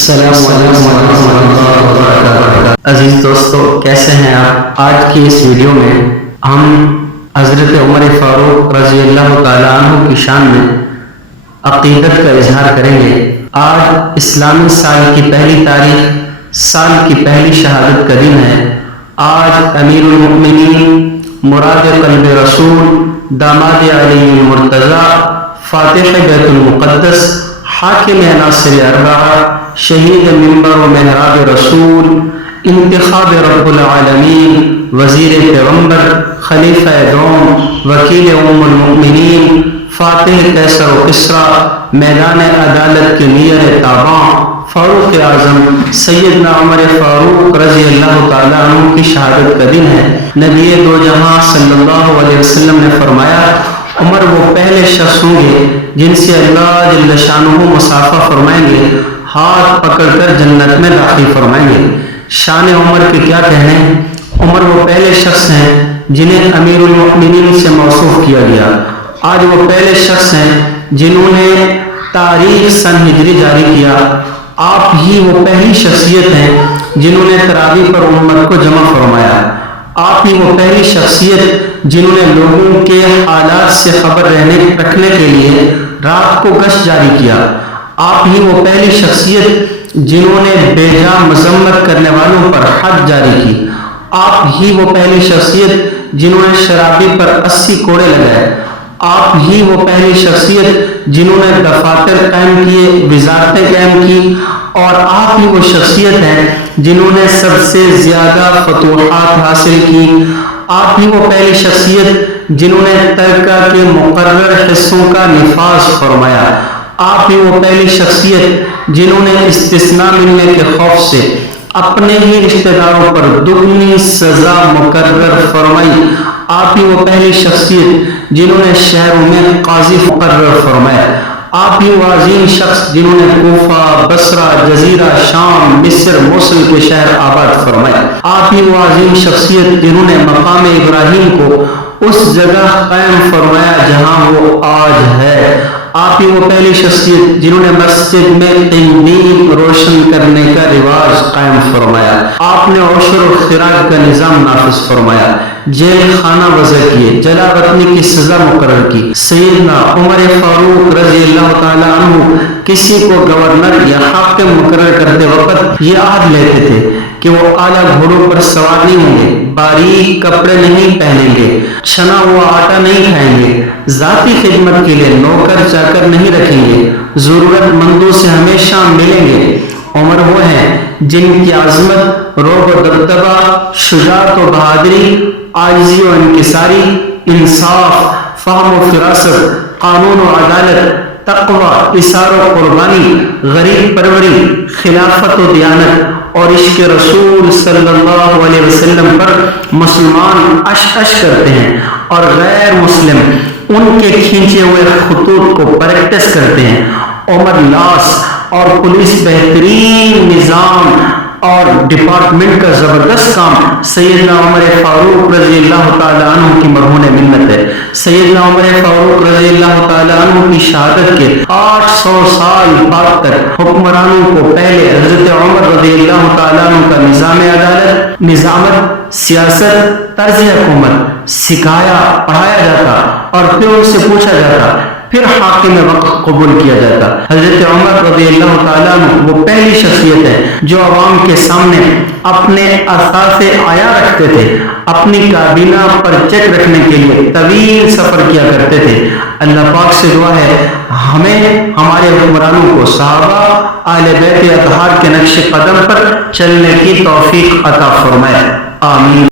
السلام علیکم ورحمۃ اللہ وبرکاتہ۔ عزیز دوستو، کیسے ہیں آپ؟ آج کی اس ویڈیو میں ہم حضرت عمر فاروق رضی اللہ تعالیٰ عنہ کی شان میں عقیدت کا اظہار کریں گے۔ آج اسلامی سال کی پہلی تاریخ، سال کی پہلی شہادت کا دن ہے۔ آج امیر المؤمنین، مراد قلب رسول، داماد علی المرتضیٰ، فاتح بیت المقدس، حاکم عناصر اربعہ، شہید منبر و محراب رسول، انتخاب رب العالمین، وزیر پیغمبر، خلیفہ دوم، وکیل ام المؤمنین، فاتح کیسر و کسریٰ، میدان عدالت کے میر تاباں، فاروق اعظم سیدنا عمر فاروق رضی اللہ تعالیٰ عنہ کی شہادت کا دن ہے۔ نبی دو جہاں صلی اللہ علیہ وسلم نے فرمایا، عمر وہ پہلے شخص ہوں گے جن سے اللہ جل شانہ مصافحہ فرمائیں گے، ہاتھ پکڑ کر جنت میں داخل فرمائیں گے۔ شان عمر کے کیا کہنے؟ عمر وہ پہلے شخص ہیں جنہیں امیر المؤمنین سے موصوف کیا گیا۔ آج وہ پہلے شخص ہیں جنہوں نے تاریخ سن ہجری جاری کیا۔ آپ ہی وہ پہلی شخصیت ہیں جنہوں نے تراویح پر امت کو جمع فرمایا۔ آپ ہی وہ پہلی شخصیت جنہوں نے لوگوں کے حالات سے خبر رکھنے کے لیے رات کو گشت جاری کیا۔ آپ ہی وہ پہلی شخصیت جنہوں نے بے جا مذمت کرنے والوں پر حد جاری کی۔ آپ ہی وہ پہلی شخصیت جنہوں نے شرابی پر 80 کوڑے لگائے۔ آپ ہی وہ پہلی شخصیت جنہوں نے دفاتر قائم کیے، وزارتیں قائم کی، اور آپ ہی وہ شخصیت ہیں جنہوں نے سب سے زیادہ فتوحات حاصل کی۔ آپ ہی وہ پہلی شخصیت جنہوں نے ترکہ کے مقرر حصوں کا نفاذ فرمایا۔ آپ ہی وہ پہلی شخصیت جنہوں نے استثناء ملنے کے خوف سے اپنے ہی رشتہ داروں پر دگنی سزا مقرر فرمائی۔ آپ ہی وہ پہلی شخصیت جنہوں نے شہروں میں قاضی مقرر فرمایا۔ آپ ہی وہ عظیم شخص جنہوں نے کوفہ، بصرہ، جزیرہ، شام، مصر، موصل کے شہر آباد فرمائے۔ آپ ہی وہ عظیم شخصیت جنہوں نے مقام ابراہیم کو اس جگہ قائم فرمایا جہاں وہ آج ہے۔ آپ ہی وہ پہلی شخصیت جنہوں نے مسجد میں قندیل روشن کرنے کا رواج قائم فرمایا۔ آپ نے عشر و خراج کا نظام نافذ فرمایا، جیل خانہ وضع کیے، جلا وطنی کی سزا مقرر کی۔ سیدنا عمر فاروق رضی اللہ تعالیٰ عنہ کسی کو گورنر یا حاکم مقرر کرتے وقت یہ عہد لیتے تھے کہ وہ اعلیٰ گھوڑوں پر سوار نہیں ہوں گے، باریک کپڑے نہیں پہنیں گے، چھنا ہوا آٹا نہیں کھائیں گے، ذاتی خدمت کے لیے نوکر چاکر نہیں رکھیں گے، ضرورت مندوں سے ہمیشہ ملیں گے۔ عمر وہ ہیں جن کی عظمت، رعب و دبدبہ، شجاعت و بہادری، عاجزی و انکساری، انصاف، فہم و فراست، قانون و عدالت، تقوی، اثار و قربانی، غریب پروری، خلافت و دیانت اور عشق رسول صلی اللہ علیہ وسلم پر مسلمان اش کرتے ہیں اور غیر مسلم ان کے کھینچے ہوئے خطوط کو پریکٹس کرتے ہیں۔ عمر لاس اور پولیس بہترین نظام اور ڈپارٹمنٹ کا زبردست کام سیدنا عمر فاروق رضی اللہ تعالیٰ عنہ کی مرہون منت ہے۔ سیدنا عمر فاروق رضی اللہ تعالیٰ عنہ کی شہادت کے 800 سال بعد تک حکمرانوں کو پہلے حضرت عمر رضی اللہ تعالیٰ عنہ کا نظام عدالت، نظامت، سیاست، طرز حکومت سکھایا، پڑھایا جاتا اور پھر ان سے پوچھا جاتا، پھر حاکم وقت قبول کیا جاتا۔ حضرت عمر رضی اللہ تعالیٰ عنہ وہ پہلی شخصیت ہے جو عوام کے سامنے اپنے اثاثے عیاں رکھتے تھے، اپنی کابینہ پر چیک رکھنے کے لیے طویل سفر کیا کرتے تھے۔ اللہ پاک سے دعا ہے ہمیں ہمارے حکمرانوں کو صحابہ، اہل بیت اطہار کے نقش قدم پر چلنے کی توفیق عطا فرمائے، آمین۔